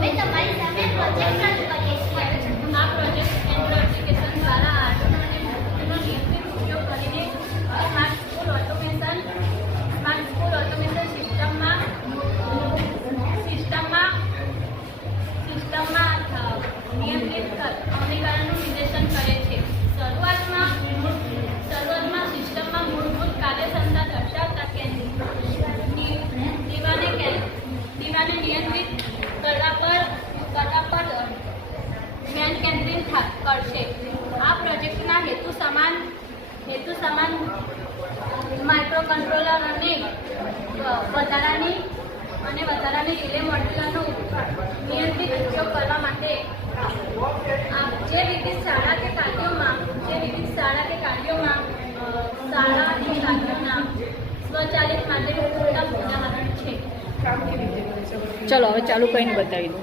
અમે તમારી સામે પ્રોજેક્ટ રજૂ કરીએ છીએ. આ પ્રોજેક્ટ કેન્દ્ર એપ્લિકેશન દ્વારા આર્ટનો અને મૂર્તિનો નિયમિત ઉપયોગ કરીને સ્માર્ટ સ્કૂલ ઓટોમેશન સિસ્ટમમાં નિયમિત અમલીકરણનું નિર્દેશન કરે છે. શરૂઆતમાં સિસ્ટમમાં મૂળભૂત કાર્યક્ષમતા દર્શાવતા દીવાને નિયંત્રિત કરવા પર ધ્યાન કેન્દ્રિત કરશે. આ પ્રોજેક્ટના હેતુ સમાન માઇક્રો કંટ્રોલર અને વધારાની રિલે મોડ્યુલરનો નિયંત્રિત ઉપયોગ કરવા માટે જે વિવિધ શાળા કે કાર્યોમાં સ્વચાલિત માટેનું ઉદાહરણ છે. ચલો હવે ચાલુ કરીને બતાવી દો.